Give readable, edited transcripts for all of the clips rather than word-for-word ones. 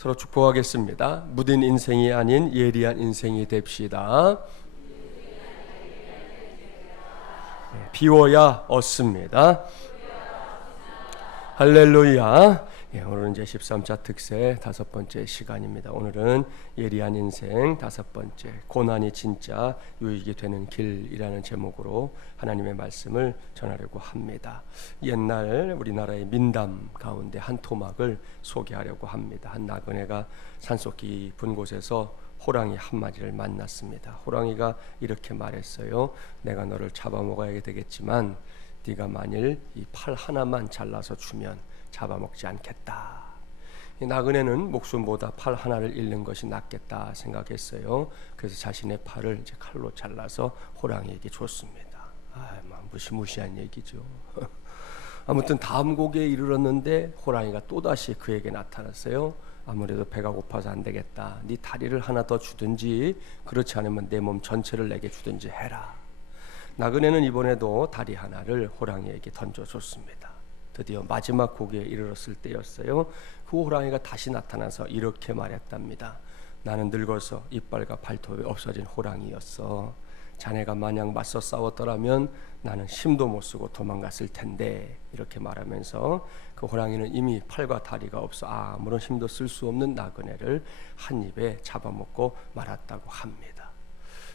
서로 축복하겠습니다. 무딘 인생이 아닌 예리한 인생이 됩시다. 비워야 얻습니다. 할렐루야. 오늘은 이제 13차 특세 5번째 시간입니다. 오늘은 예리한 인생 5번째, 고난이 진짜 유익이 되는 길이라는 제목으로 하나님의 말씀을 전하려고 합니다. 옛날 우리나라의 민담 가운데 한 토막을 소개하려고 합니다. 한 나그네가 산속 깊은 곳에서 호랑이 한 마리를 만났습니다. 호랑이가 이렇게 말했어요. 내가 너를 잡아먹어야 되겠지만 네가 만일 이 팔 하나만 잘라서 주면 잡아먹지 않겠다. 이 나그네는 목숨보다 팔 하나를 잃는 것이 낫겠다 생각했어요. 그래서 자신의 팔을 이제 칼로 잘라서 호랑이에게 줬습니다. 무시무시한 얘기죠. 아무튼 다음 곡에 이르렀는데 호랑이가 또다시 그에게 나타났어요. 아무래도 배가 고파서 안 되겠다. 네 다리를 하나 더 주든지 그렇지 않으면 내 몸 전체를 내게 주든지 해라. 나그네는 이번에도 다리 하나를 호랑이에게 던져줬습니다. 드디어 마지막 곡에 이르렀을 때였어요. 그 호랑이가 다시 나타나서 이렇게 말했답니다. 나는 늙어서 이빨과 발톱이 없어진 호랑이였어. 자네가 만약 맞서 싸웠더라면 나는 힘도 못 쓰고 도망갔을 텐데. 이렇게 말하면서 그 호랑이는 이미 팔과 다리가 없어 아무런 힘도 쓸 수 없는 나그네를 한 입에 잡아먹고 말았다고 합니다.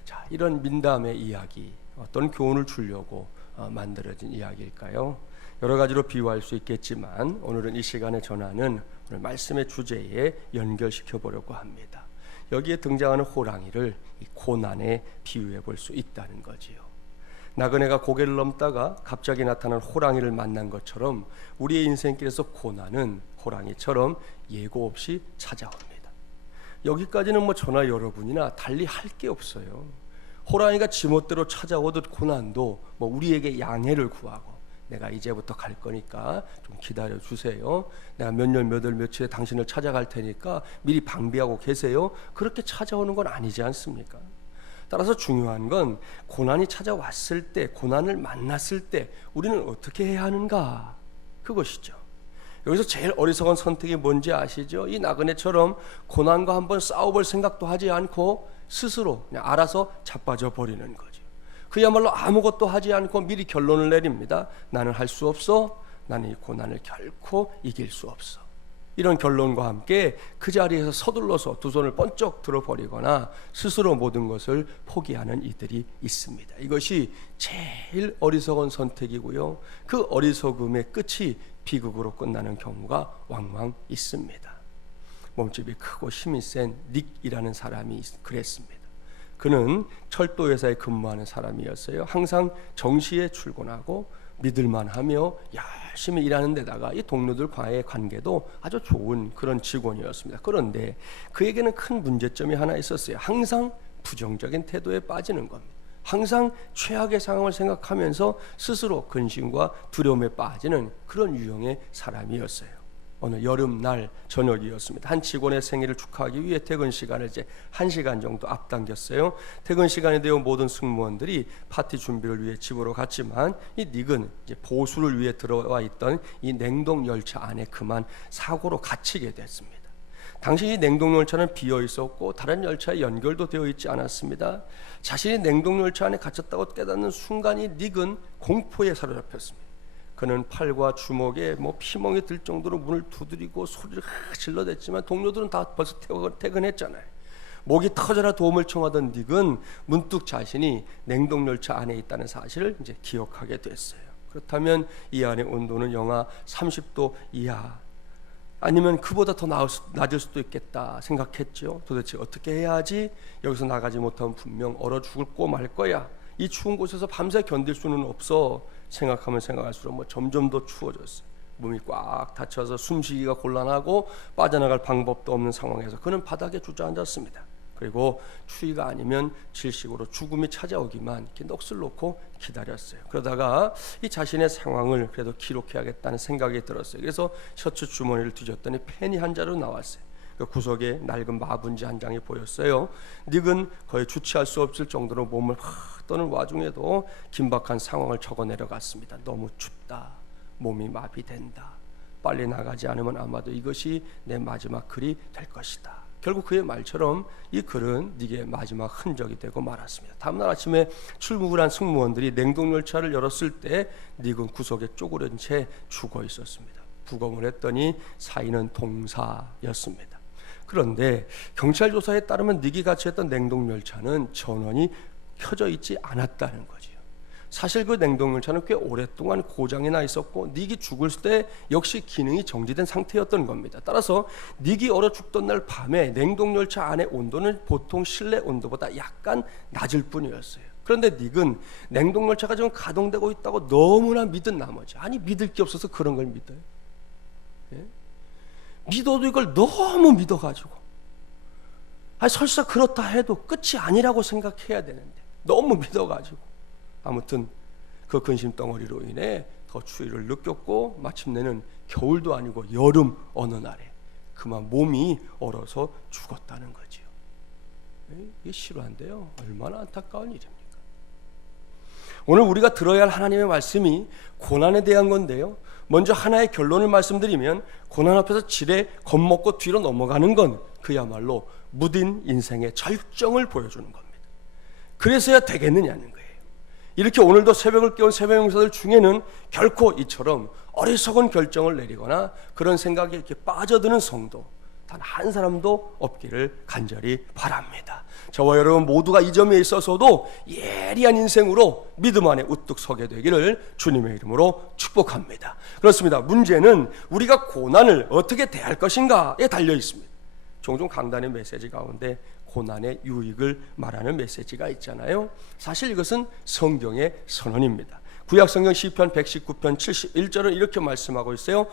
자, 이런 민담의 이야기, 어떤 교훈을 주려고 만들어진 이야기일까요? 여러 가지로 비유할 수 있겠지만 오늘은 이 시간에 전하는 오늘 말씀의 주제에 연결시켜 보려고 합니다. 여기에 등장하는 호랑이를 이 고난에 비유해 볼 수 있다는 거지요. 나그네가 고개를 넘다가 갑자기 나타난 호랑이를 만난 것처럼 우리의 인생길에서 고난은 호랑이처럼 예고 없이 찾아옵니다. 여기까지는 저나 여러분이나 달리 할 게 없어요. 호랑이가 지멋대로 찾아오듯 고난도 우리에게 양해를 구하고 내가 이제부터 갈 거니까 좀 기다려 주세요. 내가 몇 년 몇 월 며칠에 당신을 찾아갈 테니까 미리 방비하고 계세요. 그렇게 찾아오는 건 아니지 않습니까? 따라서 중요한 건 고난이 찾아왔을 때, 고난을 만났을 때 우리는 어떻게 해야 하는가? 그것이죠. 여기서 제일 어리석은 선택이 뭔지 아시죠? 이 나그네처럼 고난과 한번 싸워볼 생각도 하지 않고 스스로 그냥 알아서 자빠져 버리는 거죠. 그야말로 아무것도 하지 않고 미리 결론을 내립니다. 나는 할 수 없어. 나는 이 고난을 결코 이길 수 없어. 이런 결론과 함께 그 자리에서 서둘러서 두 손을 번쩍 들어버리거나 스스로 모든 것을 포기하는 이들이 있습니다. 이것이 제일 어리석은 선택이고요. 그 어리석음의 끝이 비극으로 끝나는 경우가 왕왕 있습니다. 몸집이 크고 힘이 센 닉이라는 사람이 그랬습니다. 그는 철도회사에 근무하는 사람이었어요. 항상 정시에 출근하고 믿을만하며 열심히 일하는 데다가 이 동료들과의 관계도 아주 좋은 그런 직원이었습니다. 그런데 그에게는 큰 문제점이 하나 있었어요. 항상 부정적인 태도에 빠지는 겁니다. 항상 최악의 상황을 생각하면서 스스로 근심과 두려움에 빠지는 그런 유형의 사람이었어요. 어느 여름날 저녁이었습니다. 한 직원의 생일을 축하하기 위해 퇴근 시간을 이제 1시간 정도 앞당겼어요. 퇴근 시간이 되어 모든 승무원들이 파티 준비를 위해 집으로 갔지만 이 닉은 이제 보수를 위해 들어와 있던 이 냉동 열차 안에 그만 사고로 갇히게 됐습니다. 당시 이 냉동 열차는 비어 있었고 다른 열차에 연결도 되어 있지 않았습니다. 자신이 냉동 열차 안에 갇혔다고 깨닫는 순간 이 닉은 공포에 사로잡혔습니다. 그는 팔과 주먹에 피멍이 들 정도로 문을 두드리고 소리를 질러댔지만 동료들은 다 벌써 퇴근했잖아요. 목이 터져라 도움을 청하던 닉은 문득 자신이 냉동열차 안에 있다는 사실을 이제 기억하게 됐어요. 그렇다면 이 안의 온도는 영하 30도 이하 아니면 그보다 더 낮을 수도 있겠다 생각했죠. 도대체 어떻게 해야 하지? 여기서 나가지 못하면 분명 얼어 죽고 말 거야. 이 추운 곳에서 밤새 견딜 수는 없어. 생각하면 생각할수록 점점 더 추워졌어요. 몸이 꽉 닫혀서 숨쉬기가 곤란하고 빠져나갈 방법도 없는 상황에서 그는 바닥에 주저앉았습니다. 그리고 추위가 아니면 질식으로 죽음이 찾아오기만 이렇게 넋을 놓고 기다렸어요. 그러다가 이 자신의 상황을 그래도 기록해야겠다는 생각이 들었어요. 그래서 셔츠 주머니를 뒤졌더니 펜이 한 자루 나왔어요. 그 구석에 낡은 마분지 한 장이 보였어요. 닉은 거의 주체할 수 없을 정도로 몸을 확 떠는 와중에도 긴박한 상황을 적어 내려갔습니다. 너무 춥다. 몸이 마비된다. 빨리 나가지 않으면 아마도 이것이 내 마지막 글이 될 것이다. 결국 그의 말처럼 이 글은 네게 마지막 흔적이 되고 말았습니다. 다음날 아침에 출국을 한 승무원들이 냉동열차를 열었을 때 닉은 구석에 쪼그린 채 죽어 있었습니다. 부검을 했더니 사인은 동사였습니다. 그런데 경찰 조사에 따르면 닉이 같이 했던 냉동열차는 전원이 켜져 있지 않았다는 거지요. 사실 그 냉동열차는 꽤 오랫동안 고장이 나 있었고 닉이 죽을 때 역시 기능이 정지된 상태였던 겁니다. 따라서 닉이 얼어 죽던 날 밤에 냉동열차 안의 온도는 보통 실내 온도보다 약간 낮을 뿐이었어요. 그런데 닉은 냉동열차가 지금 가동되고 있다고 너무나 믿은 나머지, 아니 믿을 게 없어서 그런 걸 믿어요. 예? 믿어도 이걸 너무 믿어가지고, 아니 설사 그렇다 해도 끝이 아니라고 생각해야 되는데 너무 믿어가지고 아무튼 그 근심 덩어리로 인해 더 추위를 느꼈고 마침내는 겨울도 아니고 여름 어느 날에 그만 몸이 얼어서 죽었다는 거지요. 이게 실화인데요, 얼마나 안타까운 일입니까? 오늘 우리가 들어야 할 하나님의 말씀이 고난에 대한 건데요, 먼저 하나의 결론을 말씀드리면 고난 앞에서 지레 겁먹고 뒤로 넘어가는 건 그야말로 무딘 인생의 절정을 보여주는 겁니다. 그래서야 되겠느냐는 거예요. 이렇게 오늘도 새벽을 깨운 새벽 용사들 중에는 결코 이처럼 어리석은 결정을 내리거나 그런 생각에 이렇게 빠져드는 성도 단 한 사람도 없기를 간절히 바랍니다. 저와 여러분 모두가 이 점에 있어서도 예리한 인생으로 믿음 안에 우뚝 서게 되기를 주님의 이름으로 축복합니다. 그렇습니다. 문제는 우리가 고난을 어떻게 대할 것인가에 달려 있습니다. 종종 강단의 메시지 가운데 고난의 유익을 말하는 메시지가 있잖아요. 사실 이것은 성경의 선언입니다. 구약성경 시편 119편 71절은 이렇게 말씀하고 있어요.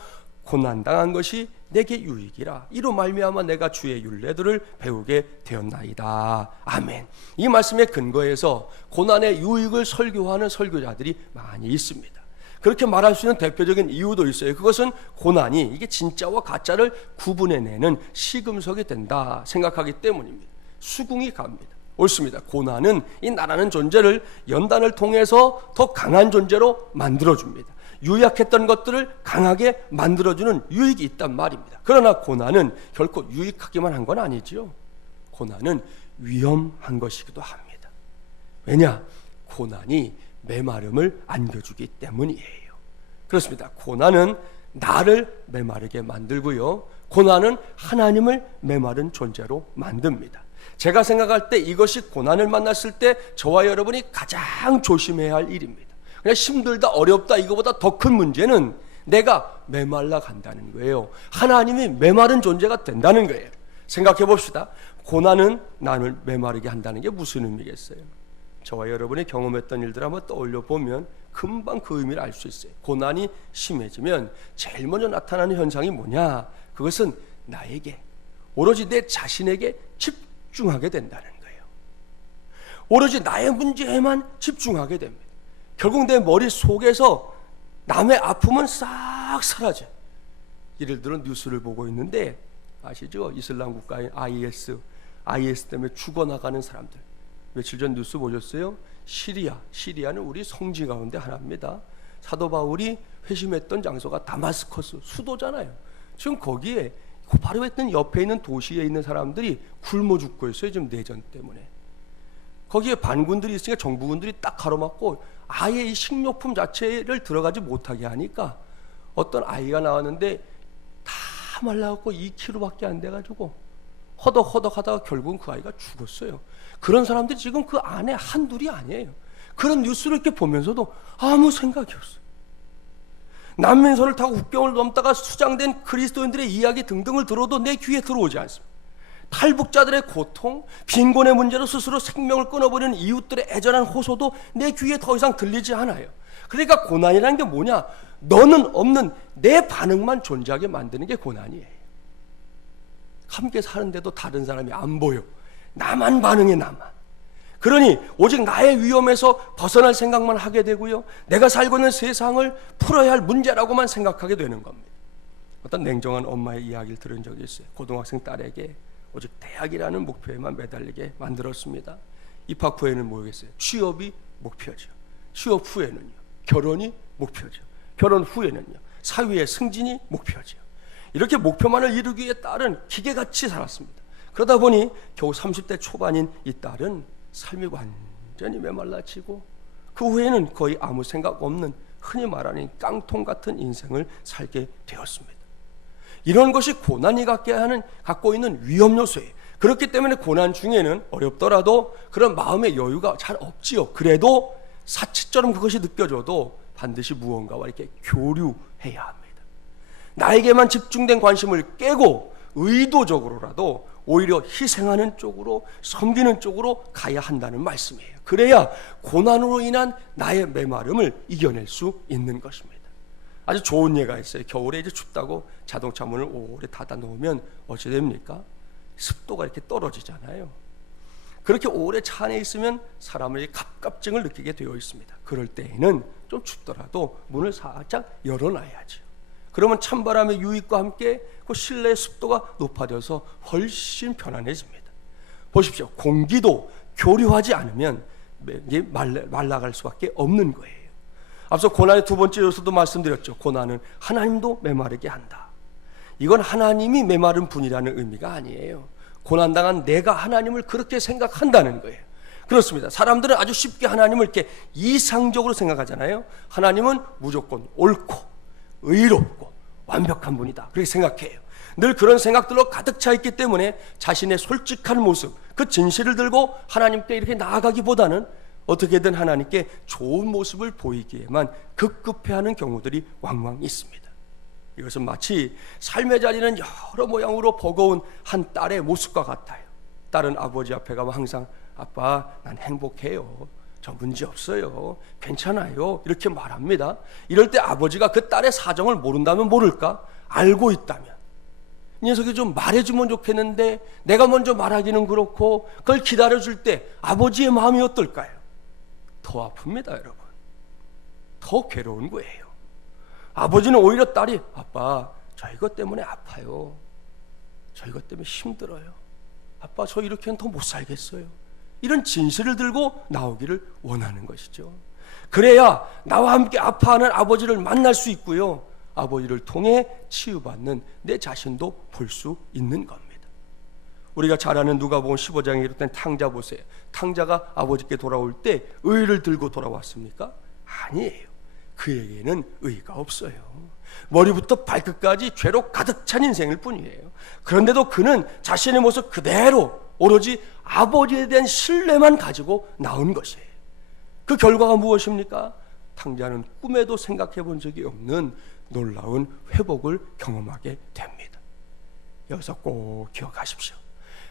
고난당한 것이 내게 유익이라 이로 말미암아 내가 주의 율례들을 배우게 되었나이다. 아멘. 이 말씀의 근거에서 고난의 유익을 설교하는 설교자들이 많이 있습니다. 그렇게 말할 수 있는 대표적인 이유도 있어요. 그것은 고난이 이게 진짜와 가짜를 구분해내는 시금석이 된다 생각하기 때문입니다. 수긍이 갑니다. 옳습니다. 고난은 이 나라는 존재를 연단을 통해서 더 강한 존재로 만들어줍니다. 유약했던 것들을 강하게 만들어주는 유익이 있단 말입니다. 그러나 고난은 결코 유익하기만 한 건 아니지요. 고난은 위험한 것이기도 합니다. 왜냐? 고난이 메마름을 안겨주기 때문이에요. 그렇습니다. 고난은 나를 메마르게 만들고요, 고난은 하나님을 메마른 존재로 만듭니다. 제가 생각할 때 이것이 고난을 만났을 때 저와 여러분이 가장 조심해야 할 일입니다. 그냥 힘들다 어렵다 이거보다 더 큰 문제는 내가 메말라 간다는 거예요. 하나님이 메마른 존재가 된다는 거예요. 생각해 봅시다. 고난은 나를 메마르게 한다는 게 무슨 의미겠어요? 저와 여러분이 경험했던 일들 한번 떠올려 보면 금방 그 의미를 알 수 있어요. 고난이 심해지면 제일 먼저 나타나는 현상이 뭐냐? 그것은 나에게, 오로지 내 자신에게 집중하게 된다는 거예요. 오로지 나의 문제에만 집중하게 됩니다. 결국 내 머릿속에서 남의 아픔은 싹 사라져요. 예를 들어 뉴스를 보고 있는데 아시죠? 이슬람 국가인 IS 때문에 죽어나가는 사람들. 며칠 전 뉴스 보셨어요? 시리아는 우리 성지 가운데 하나입니다. 사도 바울이 회심했던 장소가 다마스커스 수도잖아요. 지금 거기에 바로 했던 옆에 있는 도시에 있는 사람들이 굶어 죽고 있어요. 지금 내전 때문에. 거기에 반군들이 있으니까 정부군들이 딱 가로막고 아예 이 식료품 자체를 들어가지 못하게 하니까 어떤 아이가 나왔는데 다 말라갖고 2kg밖에 안 돼가지고 허덕허덕 하다가 결국은 그 아이가 죽었어요. 그런 사람들이 지금 그 안에 한둘이 아니에요. 그런 뉴스를 이렇게 보면서도 아무 생각이 없어요. 난민선을 타고 국경을 넘다가 수장된 그리스도인들의 이야기 등등을 들어도 내 귀에 들어오지 않습니다. 탈북자들의 고통, 빈곤의 문제로 스스로 생명을 끊어버리는 이웃들의 애절한 호소도 내 귀에 더 이상 들리지 않아요. 그러니까 고난이라는 게 뭐냐? 너는 없는 내 반응만 존재하게 만드는 게 고난이에요. 함께 사는데도 다른 사람이 안 보여. 나만 반응해, 나만. 그러니 오직 나의 위험에서 벗어날 생각만 하게 되고요, 내가 살고 있는 세상을 풀어야 할 문제라고만 생각하게 되는 겁니다. 어떤 냉정한 엄마의 이야기를 들은 적이 있어요. 고등학생 딸에게 오직 대학이라는 목표에만 매달리게 만들었습니다. 입학 후에는 뭐겠어요? 취업이 목표죠. 취업 후에는요, 결혼이 목표죠. 결혼 후에는요, 사위의 승진이 목표죠. 이렇게 목표만을 이루기 위해 딸은 기계같이 살았습니다. 그러다 보니 겨우 30대 초반인 이 딸은 삶이 완전히 메말라지고 그 후에는 거의 아무 생각 없는 흔히 말하는 깡통 같은 인생을 살게 되었습니다. 이런 것이 고난이 갖고 있는 위험 요소예요. 그렇기 때문에 고난 중에는 어렵더라도 그런 마음의 여유가 잘 없지요. 그래도 사치처럼 그것이 느껴져도 반드시 무언가와 이렇게 교류해야 합니다. 나에게만 집중된 관심을 깨고 의도적으로라도 오히려 희생하는 쪽으로, 섬기는 쪽으로 가야 한다는 말씀이에요. 그래야 고난으로 인한 나의 메마름을 이겨낼 수 있는 것입니다. 아주 좋은 예가 있어요. 겨울에 이제 춥다고 자동차 문을 오래 닫아 놓으면 어찌 됩니까? 습도가 이렇게 떨어지잖아요. 그렇게 오래 차 안에 있으면 사람의 갑갑증을 느끼게 되어 있습니다. 그럴 때에는 좀 춥더라도 문을 살짝 열어놔야죠. 그러면 찬바람의 유입과 함께 그 실내 습도가 높아져서 훨씬 편안해집니다. 보십시오. 공기도 교류하지 않으면 말라갈 수밖에 없는 거예요. 앞서 고난의 두 번째 요소도 말씀드렸죠. 고난은 하나님도 메마르게 한다. 이건 하나님이 메마른 분이라는 의미가 아니에요. 고난당한 내가 하나님을 그렇게 생각한다는 거예요. 그렇습니다. 사람들은 아주 쉽게 하나님을 이렇게 이상적으로 생각하잖아요. 하나님은 무조건 옳고 의롭고 완벽한 분이다, 그렇게 생각해요. 늘 그런 생각들로 가득 차 있기 때문에 자신의 솔직한 모습, 그 진실을 들고 하나님께 이렇게 나아가기보다는 어떻게든 하나님께 좋은 모습을 보이기에만 급급해하는 경우들이 왕왕 있습니다. 이것은 마치 삶의 자리는 여러 모양으로 버거운 한 딸의 모습과 같아요. 딸은 아버지 앞에 가면 항상 아빠 난 행복해요, 저 문제 없어요, 괜찮아요, 이렇게 말합니다. 이럴 때 아버지가 그 딸의 사정을 모른다면 모를까? 알고 있다면 이 녀석이 좀 말해주면 좋겠는데 내가 먼저 말하기는 그렇고 그걸 기다려줄 때 아버지의 마음이 어떨까요? 더 아픕니다, 여러분. 더 괴로운 거예요. 아버지는 오히려 딸이 아빠 저 이것 때문에 아파요, 저 이것 때문에 힘들어요, 아빠 저 이렇게는 더 못 살겠어요, 이런 진실을 들고 나오기를 원하는 것이죠. 그래야 나와 함께 아파하는 아버지를 만날 수 있고요, 아버지를 통해 치유받는 내 자신도 볼 수 있는 겁니다. 우리가 잘 아는 누가복음 15장에 이르된 탕자 보세요. 탕자가 아버지께 돌아올 때 의를 들고 돌아왔습니까? 아니에요. 그에게는 의가 없어요. 머리부터 발끝까지 죄로 가득 찬 인생일 뿐이에요. 그런데도 그는 자신의 모습 그대로 오로지 아버지에 대한 신뢰만 가지고 나온 것이에요. 그 결과가 무엇입니까? 탕자는 꿈에도 생각해 본 적이 없는 놀라운 회복을 경험하게 됩니다. 여기서 꼭 기억하십시오.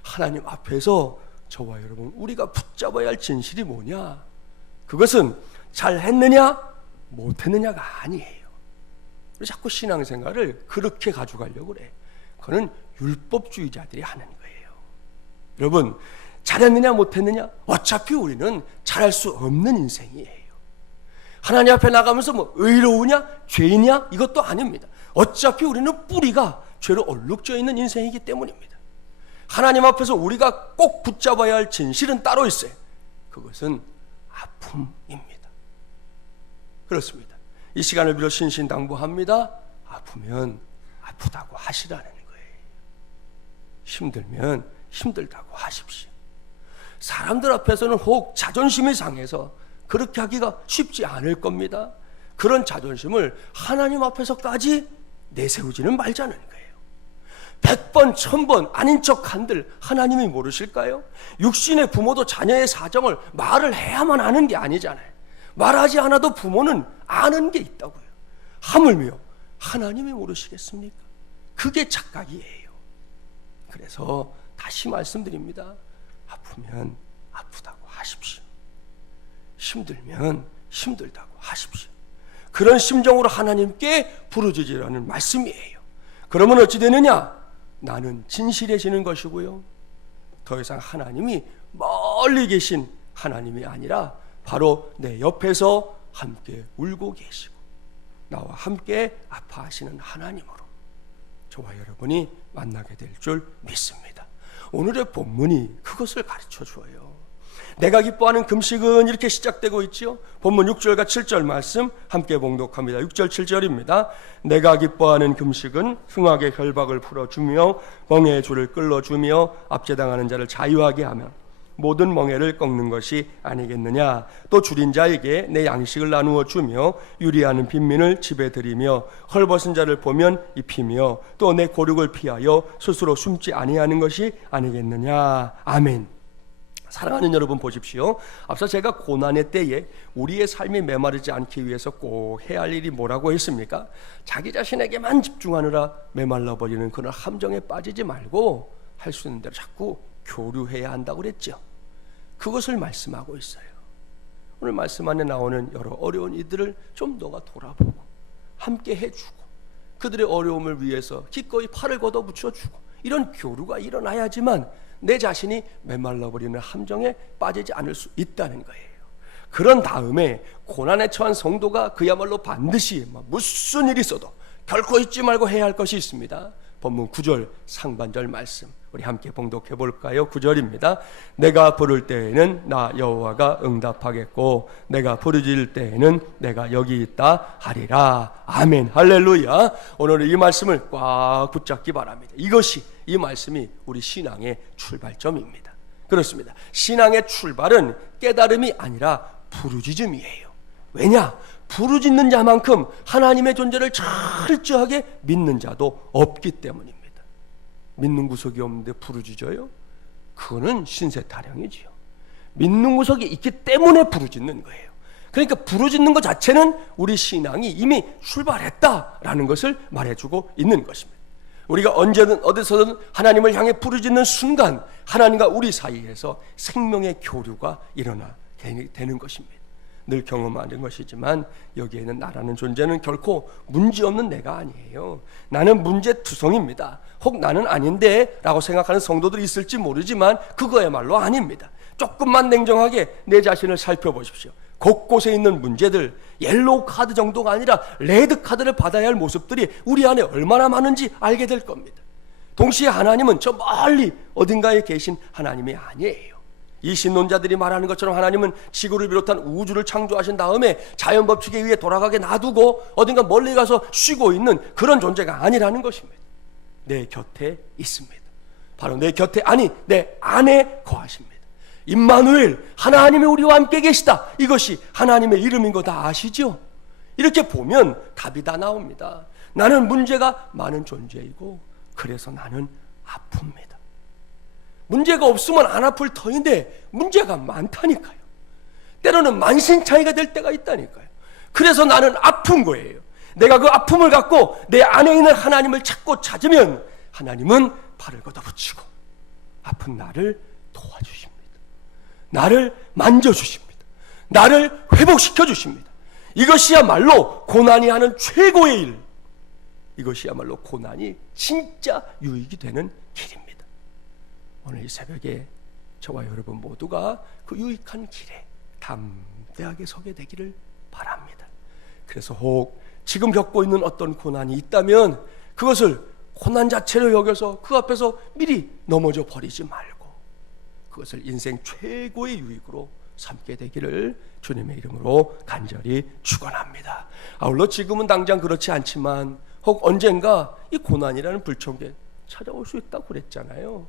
하나님 앞에서 저와 여러분 우리가 붙잡아야 할 진실이 뭐냐? 그것은 잘했느냐 못했느냐가 아니에요. 자꾸 신앙생활을 그렇게 가져가려고 그래. 그거는 율법주의자들이 하는 거예요. 여러분 잘했느냐 못했느냐, 어차피 우리는 잘할 수 없는 인생이에요. 하나님 앞에 나가면서 뭐 의로우냐 죄이냐 이것도 아닙니다. 어차피 우리는 뿌리가 죄로 얼룩져 있는 인생이기 때문입니다. 하나님 앞에서 우리가 꼭 붙잡아야 할 진실은 따로 있어요. 그것은 아픔입니다. 그렇습니다. 이 시간을 빌어 신신당부합니다. 아프면 아프다고 하시라는 거예요. 힘들면 힘들다고 하십시오. 사람들 앞에서는 혹 자존심이 상해서 그렇게 하기가 쉽지 않을 겁니다. 그런 자존심을 하나님 앞에서까지 내세우지는 말자는 거예요. 100번 1000번 아닌 척 한들 하나님이 모르실까요? 육신의 부모도 자녀의 사정을 말을 해야만 아는 게 아니잖아요. 말하지 않아도 부모는 아는 게 있다고요. 하물며 하나님이 모르시겠습니까? 그게 착각이에요. 그래서 다시 말씀드립니다. 아프면 아프다고 하십시오. 힘들면 힘들다고 하십시오. 그런 심정으로 하나님께 부르짖으라는 말씀이에요. 그러면 어찌 되느냐? 나는 진실해지는 것이고요, 더 이상 하나님이 멀리 계신 하나님이 아니라 바로 내 옆에서 함께 울고 계시고 나와 함께 아파하시는 하나님으로 저와 여러분이 만나게 될 줄 믿습니다. 오늘의 본문이 그것을 가르쳐 주어요. 내가 기뻐하는 금식은 이렇게 시작되고 있지요. 본문 6절과 7절 말씀 함께 봉독합니다. 6절 7절입니다. 내가 기뻐하는 금식은 흥하게 결박을 풀어주며 멍에의 줄을 끌어주며 압제당하는 자를 자유하게 하며 모든 멍에를 꺾는 것이 아니겠느냐. 또 줄인 자에게 내 양식을 나누어 주며 유리하는 빈민을 집에 들이며 헐벗은 자를 보면 입히며 또 내 고륙을 피하여 스스로 숨지 아니하는 것이 아니겠느냐. 아멘. 사랑하는 여러분, 보십시오. 앞서 제가 고난의 때에 우리의 삶이 메마르지 않기 위해서 꼭 해야 할 일이 뭐라고 했습니까? 자기 자신에게만 집중하느라 메말라버리는 그런 함정에 빠지지 말고 할 수 있는 대로 자꾸 교류해야 한다고 그랬죠. 그것을 말씀하고 있어요. 오늘 말씀 안에 나오는 여러 어려운 이들을 좀 너가 돌아보고 함께 해주고 그들의 어려움을 위해서 기꺼이 팔을 걷어붙여주고 이런 교류가 일어나야지만 내 자신이 메말라버리는 함정에 빠지지 않을 수 있다는 거예요. 그런 다음에 고난에 처한 성도가 그야말로 반드시 무슨 일이 있어도 결코 잊지 말고 해야 할 것이 있습니다. 본문 9절 상반절 말씀 우리 함께 봉독해 볼까요? 9절입니다. 내가 부를 때에는 나 여호와가 응답하겠고 내가 부르짖을 때에는 내가 여기 있다 하리라. 아멘. 할렐루야. 오늘 이 말씀을 꽉 붙잡기 바랍니다. 이것이 이 말씀이 우리 신앙의 출발점입니다. 그렇습니다. 신앙의 출발은 깨달음이 아니라 부르짖음이에요. 왜냐? 부르짖는 자만큼 하나님의 존재를 철저하게 믿는 자도 없기 때문입니다. 믿는 구석이 없는데 부르짖어요? 그거는 신세 타령이지요. 믿는 구석이 있기 때문에 부르짖는 거예요. 그러니까 부르짖는 것 자체는 우리 신앙이 이미 출발했다라는 것을 말해주고 있는 것입니다. 우리가 언제든 어디서든 하나님을 향해 부르짖는 순간 하나님과 우리 사이에서 생명의 교류가 일어나게 되는 것입니다. 늘 경험하는 것이지만 여기에는 나라는 존재는 결코 문제없는 내가 아니에요. 나는 문제투성입니다. 혹 나는 아닌데 라고 생각하는 성도들이 있을지 모르지만 그거야말로 아닙니다. 조금만 냉정하게 내 자신을 살펴보십시오. 곳곳에 있는 문제들, 옐로우 카드 정도가 아니라 레드 카드를 받아야 할 모습들이 우리 안에 얼마나 많은지 알게 될 겁니다. 동시에 하나님은 저 멀리 어딘가에 계신 하나님이 아니에요. 이 신론자들이 말하는 것처럼 하나님은 지구를 비롯한 우주를 창조하신 다음에 자연 법칙에 의해 돌아가게 놔두고 어딘가 멀리 가서 쉬고 있는 그런 존재가 아니라는 것입니다. 내 곁에 있습니다. 바로 내 곁에, 아니 내 안에 거하십니다. 임마누엘, 하나님이 우리와 함께 계시다. 이것이 하나님의 이름인 거 다 아시죠? 이렇게 보면 답이 다 나옵니다. 나는 문제가 많은 존재이고 그래서 나는 아픕니다. 문제가 없으면 안 아플 터인데 문제가 많다니까요. 때로는 만신창이가 될 때가 있다니까요. 그래서 나는 아픈 거예요. 내가 그 아픔을 갖고 내 안에 있는 하나님을 찾으면 하나님은 팔을 걷어붙이고 아픈 나를 도와주십니다. 나를 만져주십니다. 나를 회복시켜 주십니다. 이것이야말로 고난이 하는 최고의 일. 이것이야말로 고난이 진짜 유익이 되는 길입니다. 오늘 이 새벽에 저와 여러분 모두가 그 유익한 길에 담대하게 서게 되기를 바랍니다. 그래서 혹 지금 겪고 있는 어떤 고난이 있다면 그것을 고난 자체로 여겨서 그 앞에서 미리 넘어져 버리지 말고 그것을 인생 최고의 유익으로 삼게 되기를 주님의 이름으로 간절히 축원합니다. 아울러 지금은 당장 그렇지 않지만 혹 언젠가 이 고난이라는 불청객 찾아올 수 있다고 그랬잖아요.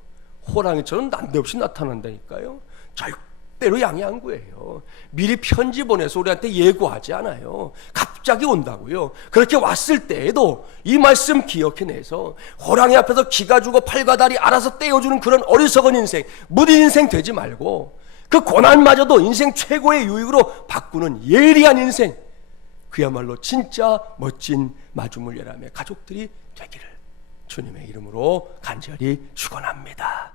호랑이처럼 난데없이 나타난다니까요. 절대로 양해한 거예요. 미리 편지 보내서 우리한테 예고하지 않아요. 갑자기 온다고요. 그렇게 왔을 때에도 이 말씀 기억해내서 호랑이 앞에서 기가 주고 팔과 다리 알아서 떼어주는 그런 어리석은 인생, 무딘 인생 되지 말고 그 고난마저도 인생 최고의 유익으로 바꾸는 예리한 인생, 그야말로 진짜 멋진 마중물예람의 가족들이 되기를 주님의 이름으로 간절히 축원합니다.